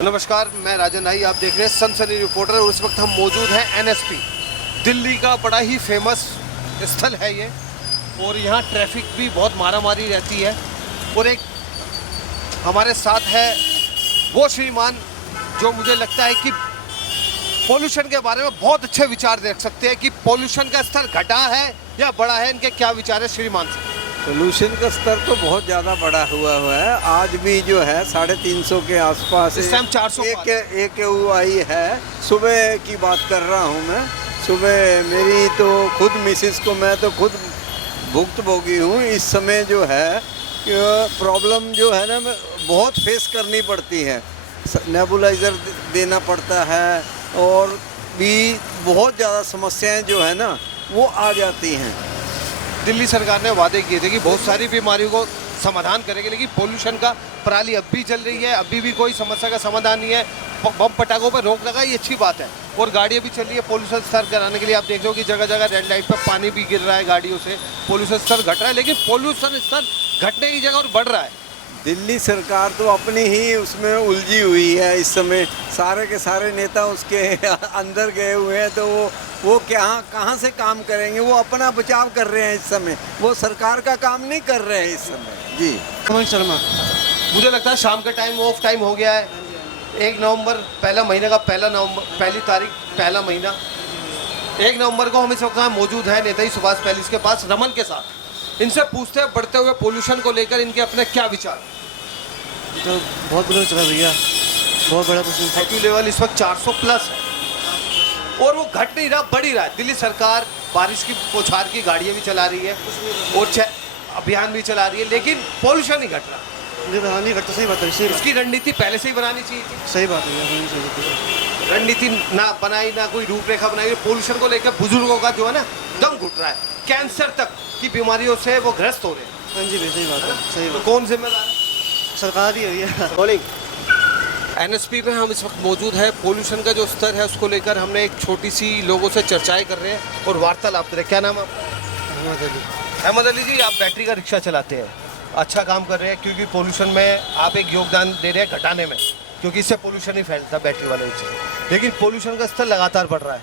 नमस्कार, मैं राजन नाई, आप देख रहे हैं सनसनी रिपोर्टर। और इस वक्त हम मौजूद हैं एनएसपी, दिल्ली का बड़ा ही फेमस स्थल है ये। और यहाँ ट्रैफिक भी बहुत मारामारी रहती है। और एक हमारे साथ है वो श्रीमान जो मुझे लगता है कि पोल्यूशन के बारे में बहुत अच्छे विचार रख सकते हैं कि पोल्यूशन का स्तर घटा है या बढ़ा है। इनके क्या विचार है श्रीमान से? पोल्यूशन का स्तर तो बहुत ज़्यादा बढ़ा हुआ है। आज भी जो है 350 के आसपास इस टाइम 400 एक आई है। सुबह की बात कर रहा हूँ मैं। सुबह मेरी तो खुद मिसिस को मैं तो खुद भुक्तभोगी हूँ। इस समय जो है प्रॉब्लम जो है ना बहुत फेस करनी पड़ती है। नेबुलाइज़र देना पड़ता है और भी बहुत ज़्यादा समस्याएं जो है ना वो आ जाती हैं। दिल्ली सरकार ने वादे किए थे कि बहुत सारी बीमारियों को समाधान करेंगे, लेकिन पोल्यूशन का पराली अब भी चल रही है। अभी भी कोई समस्या का समाधान नहीं है। बम पटाखों पर रोक लगा, ये अच्छी बात है। और गाड़ियाँ भी चल रही है पोल्यूशन स्तर कराने के लिए। आप देख रहे हो कि जगह जगह रेड लाइट पर पानी भी गिर रहा है गाड़ियों से। पोल्यूशन स्तर घट रहा है, लेकिन पोल्यूशन स्तर घटने की जगह और बढ़ रहा है। दिल्ली सरकार तो अपनी ही उसमें उलझी हुई है इस समय। सारे के सारे नेता उसके अंदर गए हुए हैं, तो वो कहाँ से काम करेंगे? वो अपना बचाव कर रहे हैं इस समय। वो सरकार का काम नहीं कर रहे हैं इस समय। जी मनोज शर्मा, मुझे लगता है शाम का टाइम ऑफ टाइम हो गया है। 1 नवंबर पहला महीने का पहली तारीख पहला महीना 1 नवंबर को हम इस वक्त मौजूद हैं नेताजी सुभाष पैलेस के पास रमन के साथ। इनसे पूछते हैं बढ़ते हुए पोल्यूशन को लेकर इनके अपने क्या विचार। तो बहुत बुरा चला भैया, बहुत बड़ा प्रश्न। एक्यू लेवल इस वक्त 400 प्लस है और वो घट नहीं रहा, बढ़ ही रहा है। दिल्ली सरकार बारिश की बौछार की गाड़ियाँ भी चला रही है और अभियान भी चला रही है, लेकिन पोल्यूशन नहीं घट रहा। नहीं घटता, सही बात है। सही इसकी रणनीति पहले से ही बनानी चाहिए थी। सही बात है। रणनीति ना बनाई, ना कोई रूपरेखा बनाई। पोल्यूशन को लेकर बुजुर्गों का जो है ना दम घुट रहा है। कैंसर तक की बीमारियों से वो ग्रस्त हो रहे हैं। हाँ जी भाई, सही बात है। सही तो बात, कौन जिम्मेदार है? सरकार ही है भैया। बोलिंग एनएसपी में हम इस वक्त मौजूद है। पोल्यूशन का जो स्तर है उसको लेकर हमने एक छोटी सी लोगों से चर्चाएं कर रहे हैं और वार्तालाप कर रहे हैं। क्या नाम है आपका? अहमद अली जी, आप बैटरी का रिक्शा चलाते हैं, अच्छा काम कर रहे हैं, क्योंकि पोल्यूशन में आप एक योगदान दे रहे हैं घटाने में, क्योंकि इससे पोल्यूशन ही फैलता बैटरी वाले रिक्शे। लेकिन पोल्यूशन का स्तर लगातार बढ़ रहा है।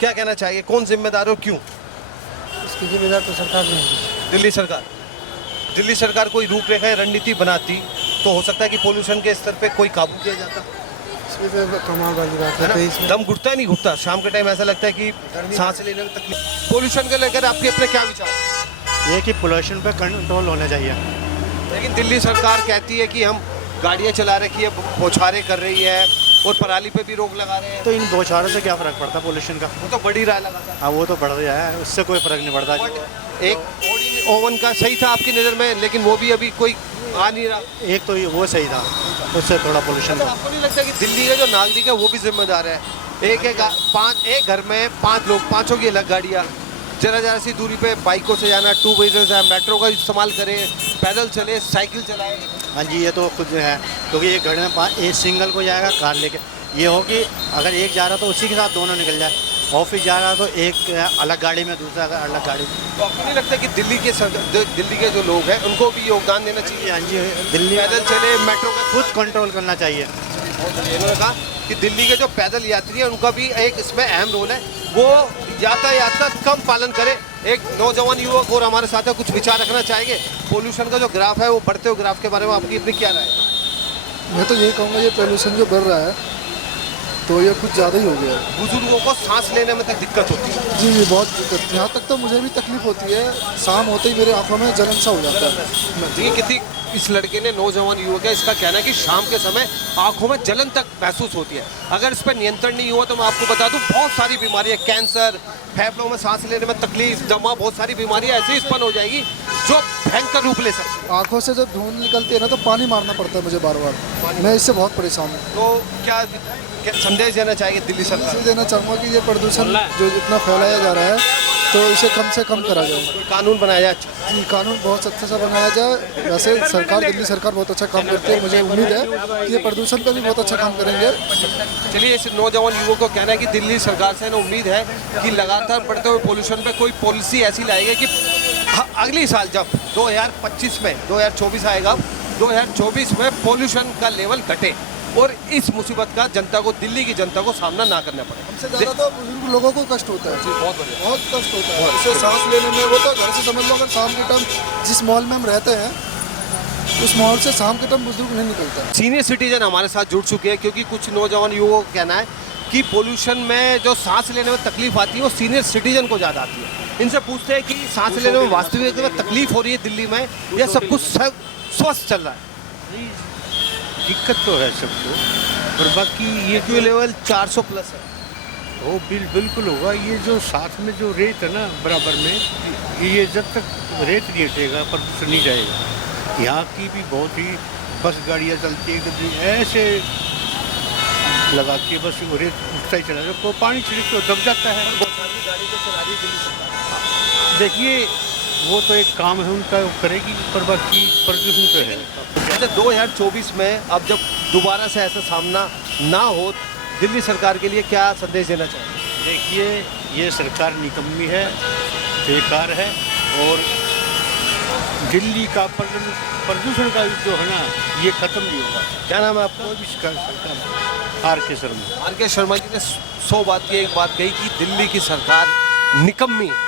क्या कहना चाहिए, कौन जिम्मेदार हो, क्यों? इसकी जिम्मेदार तो सरकार नहीं है। दिल्ली सरकार कोई रूपरेखा या रणनीति बनाती तो हो सकता है कि पोल्यूशन के स्तर पे कोई काबू किया जाता। इसमें तो कमाल वाली बात है। ना? दम घुटता है, नहीं घुटता? शाम के टाइम ऐसा लगता है कि सांस लेने में तकलीफ। पोल्यूशन को लेकर आपके अपने क्या विचार? ये कि पोल्यूशन पे कंट्रोल होना चाहिए। लेकिन दिल्ली सरकार कहती है कि हम गाड़ियाँ चला रखी है, बौछारें कर रही है और पराली पे भी रोक लगा रहे हैं। तो इन बौछारों से क्या फ़र्क पड़ता पोल्यूशन का? वो तो बढ़ ही रहा है लगातार। हाँ, वो तो बढ़ रहा है, उससे कोई फ़र्क नहीं पड़ता। एक ओवन का सही था आपकी नज़र में, लेकिन वो भी अभी कोई आ नहीं रहा। एक तो वो सही था, उससे थोड़ा पोल्यूशन तो आपको नहीं लगता कि दिल्ली के जो नागरिक है वो भी जिम्मेदार है? एक घर में 5 लोग, पाँचों की अलग गाड़ियाँ, जरा सी दूरी पे बाइकों से जाना, 2 व्हीलर से, मेट्रो का इस्तेमाल करें, पैदल चले, साइकिल चलाए। हाँ जी, ये तो खुद है, क्योंकि एक घर में एक सिंगल को जाएगा कार लेके। ये हो कि अगर एक जा रहा तो उसी के साथ दोनों निकल जाए। ऑफिस जा रहा तो एक अलग गाड़ी में, दूसरा अलग गाड़ी में। तो आपको नहीं लगता कि दिल्ली के जो लोग हैं उनको भी योगदान देना चाहिए? हाँ जी, दिल्ली पैदल चले, मेट्रो का खुद कंट्रोल करना चाहिए। इन्होंने कहा कि दिल्ली के जो पैदल यात्री हैं उनका भी एक इसमें अहम रोल है। वो यातायात का कम पालन करे। एक नौजवान युवक और हमारे साथ है, कुछ विचार रखना चाहेंगे? पोल्यूशन का जो ग्राफ है वो बढ़ते हुए ग्राफ के बारे में आपकी अपनी क्या राय है? मैं तो यही कहूँगा, ये पोल्यूशन जो बढ़ रहा है तो ये कुछ ज़्यादा ही हो गया है। बुजुर्गों को सांस लेने में तक दिक्कत होती है। जी, बहुत दिक्कत। यहाँ तक तो मुझे भी तकलीफ होती है। शाम होते ही मेरी आंखों में जलन सा हो जाता है। जी, कितनी इस लड़के ने, नौजवान युवक है, इसका कहना है कि शाम के समय आंखों में जलन तक महसूस होती है। अगर इस पर नियंत्रण नहीं हुआ तो मैं आपको बता दूं बहुत सारी बीमारियां, कैंसर, फेफड़ों में सांस लेने में तकलीफ, दमा, बहुत सारी बीमारियां ऐसी उत्पन्न हो जाएगी जो भयंकर रूप ले सकती है। आंखों से जब धुंध निकलती है ना तो पानी मारना पड़ता है मुझे बार बार। मैं इससे बहुत परेशान हूँ। तो क्या संदेश देना चाहिए दिल्ली सरकार? इसलिए देना चाहूँगा कि ये प्रदूषण जो जितना फैलाया जा रहा है तो इसे कम से कम करा जाए। कानून बनाया जाए। अच्छा, जी, कानून बहुत अच्छा सा बनाया जाए। वैसे सरकार, दिल्ली सरकार बहुत अच्छा काम करती है। मुझे उम्मीद है कि ये प्रदूषण पर भी बहुत अच्छा काम करेंगे। चलिए, इस नौजवान युवक को कहना है कि दिल्ली सरकार से उम्मीद है कि लगातार बढ़ते हुए पोल्यूशन पे कोई पॉलिसी ऐसी लाएगी कि अगली साल जब 2025 में 2024 आएगा, 2024 में पोल्यूशन का लेवल घटे। और इस मुसीबत का जनता को, दिल्ली की जनता को सामना ना करना पड़े। हमसे ज़्यादा तो बुजुर्ग लोगों को कष्ट होता है जी, बहुत बढ़िया। बहुत कष्ट होता है उसे सांस लेने में। वो तो घर से समझ लो, अगर शाम के टाइम जिस मॉल में हम रहते हैं उस मॉल से शाम के टाइम बुजुर्ग नहीं निकलता। सीनियर सिटीजन हमारे साथ जुड़ चुके हैं, क्योंकि कुछ नौजवान युवाओं का कहना है कि पोल्यूशन में जो सांस लेने में तकलीफ आती है वो सीनियर सिटीजन को ज़्यादा आती है। इनसे पूछते हैं कि सांस लेने में वास्तविक में तकलीफ हो रही है दिल्ली में, या सब कुछ स्वस्थ चल रहा है? दिक्कत तो है सबको, पर बाकी ये क्यू लेवल 400 प्लस है। वो बिल्कुल होगा। ये जो साथ में जो रेत है ना बराबर में, ये जब तक रेत नहीं हटेगा प्रदूषण नहीं जाएगा। यहाँ की भी बहुत ही बस गाड़ियाँ चलती है, कभी ऐसे लगा के बस वो रेत उठता ही चला जाता है, पानी छिड़क तो दब जाता है। देखिए वो तो एक काम है उनका, वो करेगी, पर बाकी प्रदूषण तो है। अच्छा, 2024 में अब जब दोबारा से ऐसा सामना ना हो, दिल्ली सरकार के लिए क्या संदेश देना चाहिए? देखिए ये सरकार निकम्मी है, बेकार है, और दिल्ली का प्रदूषण का जो है ना ये खत्म नहीं होगा। क्या नाम है आपका? कोई भी सरकार आर.के. शर्मा। आर.के. शर्मा जी ने 100 बात की एक बात कही कि दिल्ली की सरकार निकम्मी है।